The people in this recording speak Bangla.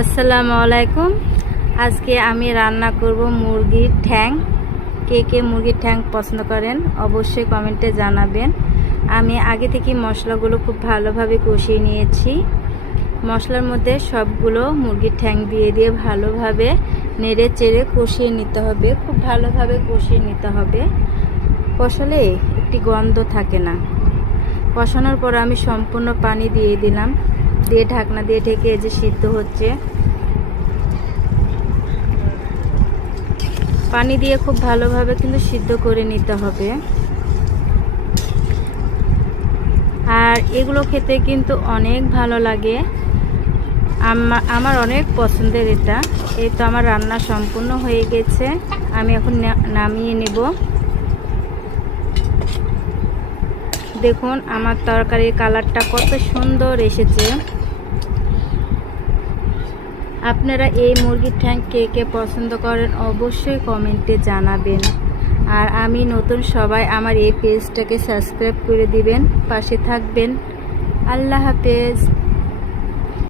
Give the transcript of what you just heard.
আসসালামু আলাইকুম। আজকে আমি রান্না করব মুরগির ঠ্যাং। কে কে মুরগির ঠ্যাং পছন্দ করেন অবশ্যই কমেন্টে জানাবেন। আমি আগে থেকে মশলাগুলো খুব ভালোভাবে কষিয়ে নিয়েছি। মশলার মধ্যে সবগুলো মুরগির ঠ্যাং দিয়ে ভালোভাবে নেড়ে চেড়ে কষিয়ে নিতে হবে। খুব ভালোভাবে কষিয়ে নিতে হবে, কষালে একটি গন্ধ থাকে না। কষানোর পর আমি সম্পূর্ণ পানি দিয়ে দিলাম, দিয়ে ঢাকনা দিয়ে ঢেকে যে সিদ্ধ হচ্ছে। পানি দিয়ে খুব ভালোভাবে কিন্তু সিদ্ধ করে নিতে হবে। আর এগুলো খেতে কিন্তু অনেক ভালো লাগে, আমার অনেক পছন্দের এটা। এই তো আমার রান্না সম্পূর্ণ হয়ে গেছে, আমি এখন নামিয়ে নেব। দেখুন আমার তরকারির কালারটা কত সুন্দর এসেছে। আপনারা এই মুরগির ঠ্যাং কে কে পছন্দ করেন অবশ্যই কমেন্টে জানাবেন। আর আমি নতুন সবাই আমার এই পেজটাকে সাবস্ক্রাইব করে দিবেন, পাশে থাকবেন। আল্লাহ হাফেজ।